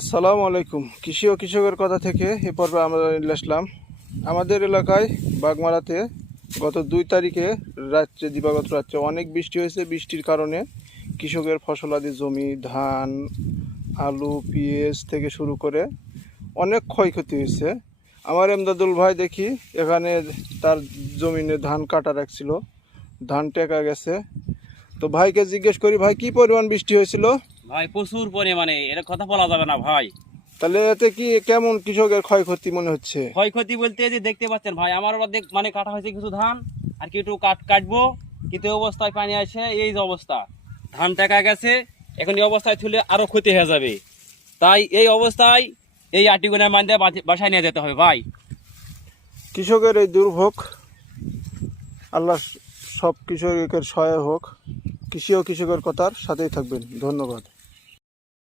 আসসালামু আলাইকুম। কৃষি ও কৃষকের কথা থেকে এ পর্বে আমরা নিয়ে আসলাম আমাদের এলাকায় বাগমারাতে গত 2 তারিখে রাত্রে দিবাগত রাত্রে অনেক বৃষ্টি হয়েছে। বৃষ্টির কারণে কৃষকের ফসলাদি জমি ধান আলু পেঁয়াজ থেকে শুরু করে অনেক ক্ষয়ক্ষতি হয়েছে। আমার এমদাদুল ভাই দেখি এখানে তার জমিনে ধান কাটা রাখছিল, ধান টেকা গেছে। তো ভাইকে জিজ্ঞেস করি, ভাই কি পরিমাণ বৃষ্টি হয়েছিল? ভাই প্রচুর পরিমাণে, এটা কথা বলা যাবে না ভাই। তাহলে এতে কি কেমন কৃষকের ক্ষয়ক্ষতি মনে হচ্ছে? ক্ষয়ক্ষতি বলতে যে দেখতে পাচ্ছেন ভাই, আমার অর্ধেক মানে কাটা হয়েছে কিছু ধান, আর কি একটু কাটবো, কিন্তু এই অবস্থায় পানি আসে, এই যে অবস্থা, ধান টেকা গেছে। এখন এই অবস্থায় তুলে আরো ক্ষতি হয়ে যাবে। তাই এই অবস্থায় এই আটিগুনা মান দিয়ে বাসায় নিয়ে যেতে হবে ভাই। কৃষকের এই দুর্ভোগ, আল্লাহ সব কৃষকের সহায় হোক। কৃষি ও কৃষকের কথার সাথেই থাকবেন। ধন্যবাদ।